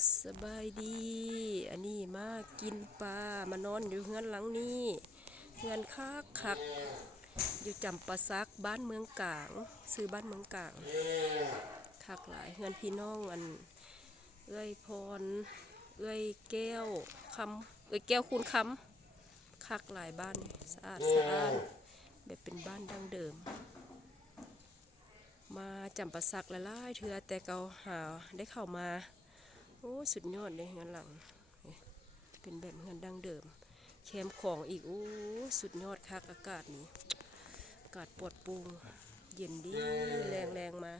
สบายดีอันนี้มากินปลามานอนอยู่เฮือนหลังนี้เฮือนคักอยู่จำปาซักบ้านเมืองกลางซื้อบ้านเมืองกลางคักหลายเฮือนพี่น้องอันเอ้ยพรเอ้ยแก้วคำเอ้ยแก้วคูณคำคักหลายบ้านสะอาดแบบเป็นบ้านดั้งเดิมมาจำปาซักละลายเถื่อแต่เกาหาได้เข้ามาโอ้สุดยอดเลยเงินหลังเป็นแบบเงินดั้งเดิมแคมของอีกโอ้สุดยอดคักอากาศนี้อากาศปวดปูเย็นดีแรงมา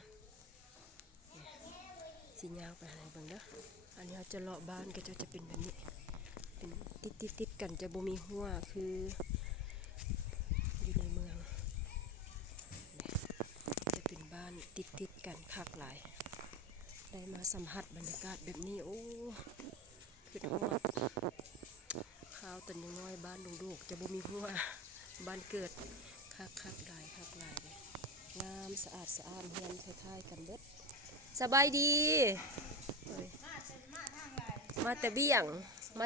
สียาวไปไหนบ้างนะอันนี้เราจะเลาะบ้านก็จะเป็นแบบนี้เป็นติดกันจะบ่มีหัวคืออยู่ในเมืองจะเป็นบ้านติดกันคักหลายได้มาสัมผัสบรรยากาศแบบนี้โอ้คือฮอดข้าวตันยังน้อยบ้านลูกจะบ่มีหัวบ้านเกิดคักหลายเลยงามสะอาดเฮียนคล้ายๆกันเบิดสบายดีมาแต่เบี้ยงมา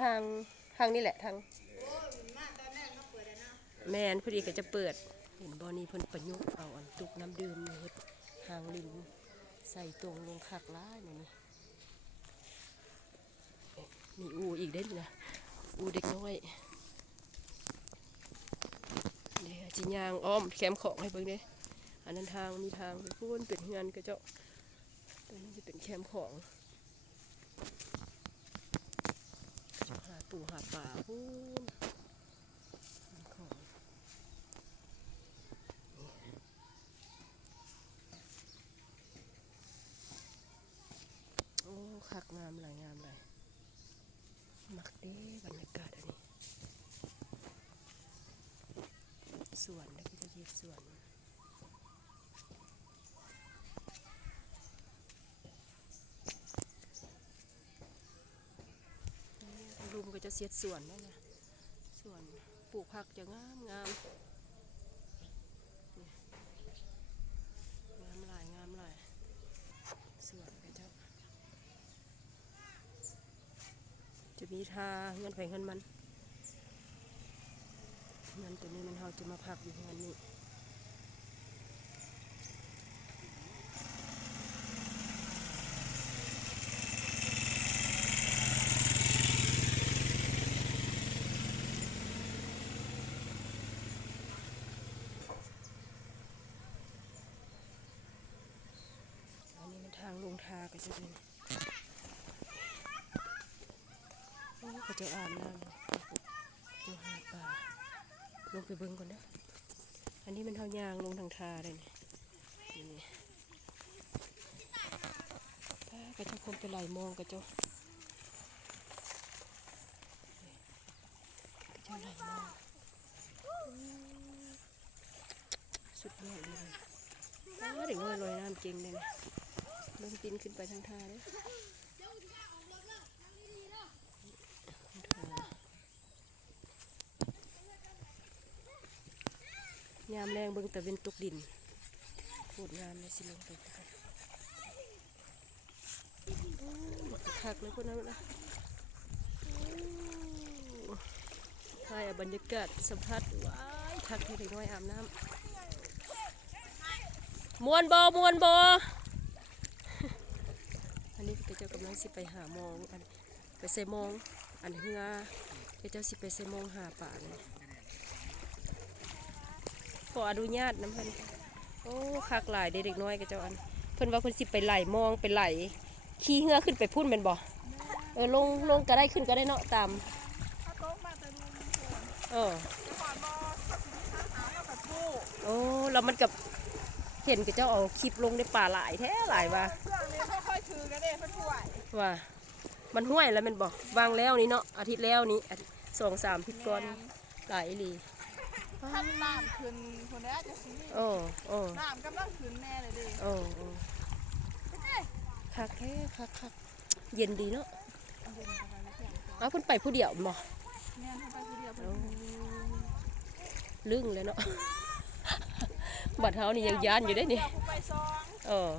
ทางนี่แหละทางแมนพอดีก็จะเปิดเห็นบ่อนี้เพิ่นประยุกต์เอาอันตุกน้ำดื่มเฮ็ดหางลิงใส่ตรงลงคักล้าอย่างนี้มีอูอีกได้นะอูเด็กน้อยเดี๋ยวจิยางอ้อมแคมของให้เบิ่งเด้อันนั้นทางมีทางไปพูนเป็นเฮือนก็เจ้าตัวนี้จะเป็นแคมของหาปูหาป่าพูนโอ้คักงามหลายมักเด้บรรยากาศอันนี้สวนนะพี่ก็เรียกสวนลุมก็จะเสียดสวนนั่นนะสวนปลูกผักจะงามงามหลายสวนก็จะมีทาเงินไผเงินมันเงินตัวนี้มันเขาจะมาพักอยู่เงินนี้ทางลงทาก็จะเป็นก็จะอาบน้ำจะหาป่าลงไปเบิ้งก่อนนะอันนี้มันเท่ายางลงทางทาเลยนี่ก็จะคงไปไหลมองก็จะไหลมองสุดยอดเลยเด็กน้อยลอยน้ำเก่งเลยนะลงปีนขึ้นไปทางทาเลยยามแรงเบิ่งแต่เป็นตกดินโคตรงามเลยสิลงไปคักเลยพวกนั้นนะถ่ายบรรยากาศสัมผัสว้ายคักให้เด็กน้อยอาบน้ำมวนบอันนี้เจ้ากำลังสิไปหามองอันไปใส่มองอันเฮือเจ้าสิไปใส่มองหาป่าเลยขออนุญาตน้ำเพิ่นโอ้คักหลายเด็กน้อยกับเจ้าอันเพิ่นว่าเพิ่นสิไปไหลมองไปไหลขี่เหือขึ้นไปพุ่นเป็นบ่ลงก็ได้ขึ้นก็ได้เนาะตามโอ้แล้วมันกับเห็นกับเจ้าเอาคลิปลงในป่าหลายแท้หลายว่าว่ามันห้วยแล้วมันบอกวางแล้วนี่เนาะอาทิตย์แล้วนี้2-3 อาทิตย์ก่อนหลายลีท่านน้ำขึ้นคนนี้จะสีน้ำกำลังขึ้นแน่เลยดิคักแค่คักเย็นดีเนาะเอาคุณไปผู้เดียวบ่แม่ทำไปผู้เดียวลึ่งเลยเนาะ บัดเฮานี่ยังย้านอยู่ได้นี่ ผู้ไปซอง เออ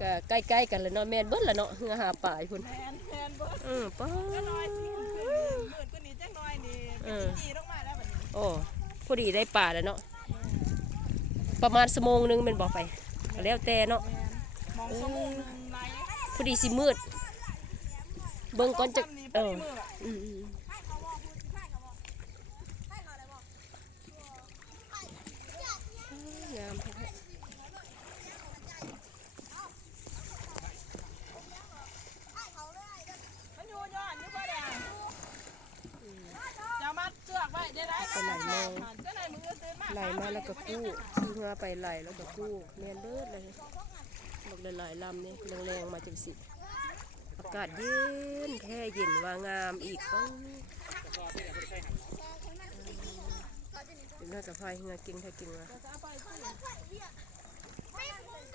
ก็ใกล้ๆกันแล้วเนาะแม่นเบิดละเนาะเฮือหาป่าอยู่พุ่น แมนเบิร์ด ป้า ก็น้อยที่ขึ้นหมื่นก็นี้จังน้อยนี่เป็นจีลงมาแล้วแบบนี้ โอ้พอดีได้ป่าแล้วเนาะประมาณชั่วโมงนึงแม่นบ่ไปก็แล้วแต่เนาะ แมนมองชั่วโมงนึงไร พอดีสิมืดเบิ่งก่อนจะ เออ อืมงามแท้ มันอยู่ย้อนอยู่บ่แดงจะมัดเชือกไว้ได้ไรก็ไหลมือตื่นมา ไหลมาแล้วก็กู้ซื้อมาไปไหลแล้วก็กู้แม่นเบิดเลยบอกหลายๆลำนี่แรงๆมาจังสิอากาศเย็นแท้เย็นว่างามอีกเป็นน่ากับไฟเงากินถ้ากินมา จะเอาไป